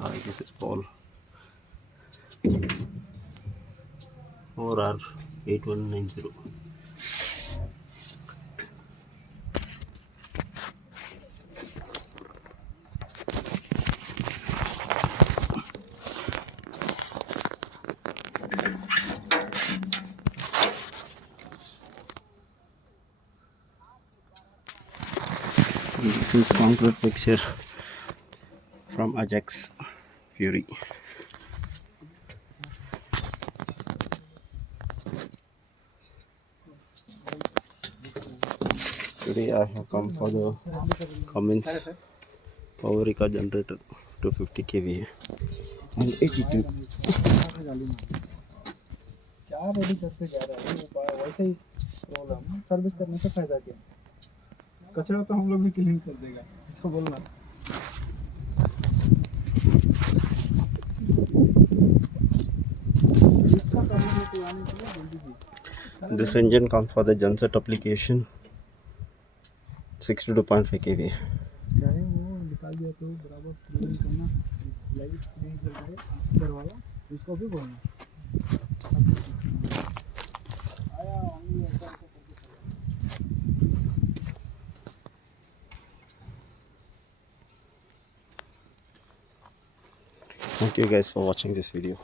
Hi, this is Paul. 4R8190. This is concrete picture from Ajax Fury. Today I have come for the Cummins Power generator 250 kVA and 82. क्या रेडी करते जा रहा है वो वैसे ही problem service करने से फायदा क्या कचरा तो हम लोग भी क्लीन कर देगा ऐसा बोलना This engine comes for the genset application 62.5 kVA. क्या है वो निकाल दिया तो बराबर क्लीन करना लाइट क्लीन कर रहा है ऊपर वाला उसको भी बोलना आया ओनली ऐसा ऐसा करके Thank you guys for watching this video.